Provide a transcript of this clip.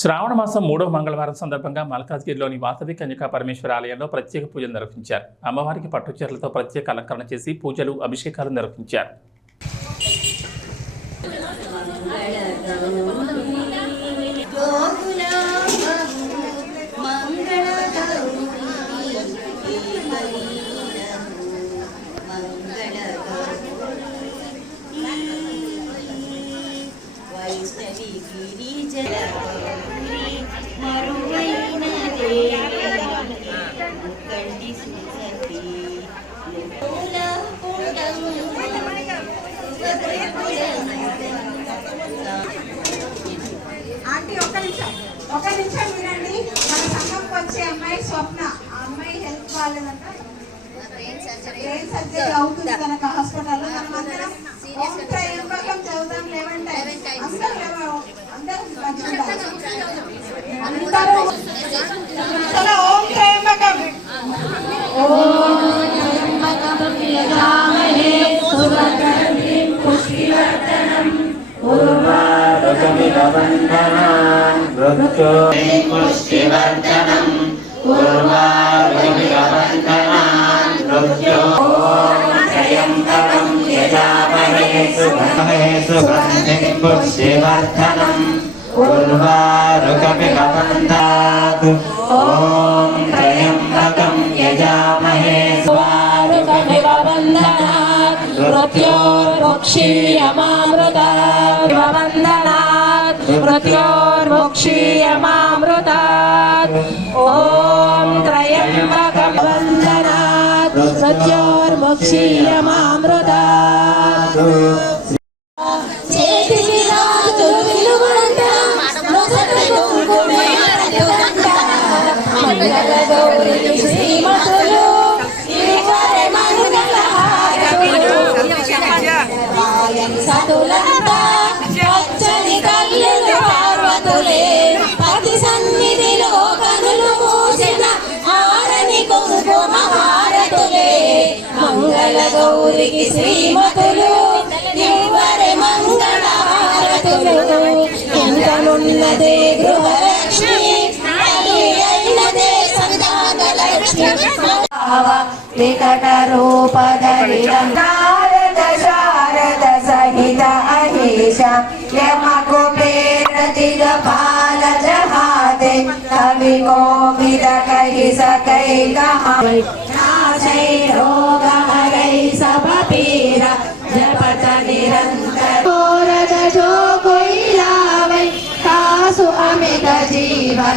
శ్రావణ మాసం 3వ మంగళవారం సందర్భంగా మల్కాజ్గిరిలోని వాసవి కన్యకా పరమేశ్వర ఆలయంలో ప్రత్యేక పూజలు నిర్వహించారు. అమ్మవారికి పట్టు చీరలతో ప్రత్యేక అలంకరణ చేసి పూజలు, అభిషేకాలు నిర్వహించారు. ఆంటీ ఒక నిమిషం వినండి. మన సంఘంకి వచ్చే అమ్మాయి స్వప్న, ఆ అమ్మాయి హెల్త్ బాగాలేదంట, బ్రెయిన్ సర్జరీ అవుతుంది కనుక హాస్పిటల్లో. మనం అందరం ఓం త్రయంబకం చదువుదాం. 11 times అందరూ ఓం త్రయంబకం. ఓం త్రయంబకం యజామహే సువారుకమివ వందనాత్ మృత్యోర్ముక్షీయమామృతాత్ వందనాత్ మృత్యోర్ముక్షీయమామృతాత్. ఓం త్రయంబకం వందనాత్ మృత్యోర్ముక్షీయమామృతాత్. సతులంతా పచ్చని కళ్ళులు పార్వతులే, అతి సన్నిధిలో కనులు మూసిన హారని కుంకుమ హారతులే. మంగళ గౌరికి శ్రీమతులు ఇవ్వరే మంగళ హారతులు. ఎంతనున్నదే గృహలక్ష్మి, అయినదే సంతానలక్ష్మి. వికట రూపధరిరం శారద సహిత అహీష యమ కుబేర పాల జహాతే కవి కోవిద కహి సకై కహాయ్ నాశై రోగ హరై సభ పీర జపత నిరంతర जो कोई लावै कासु अमित जीवन।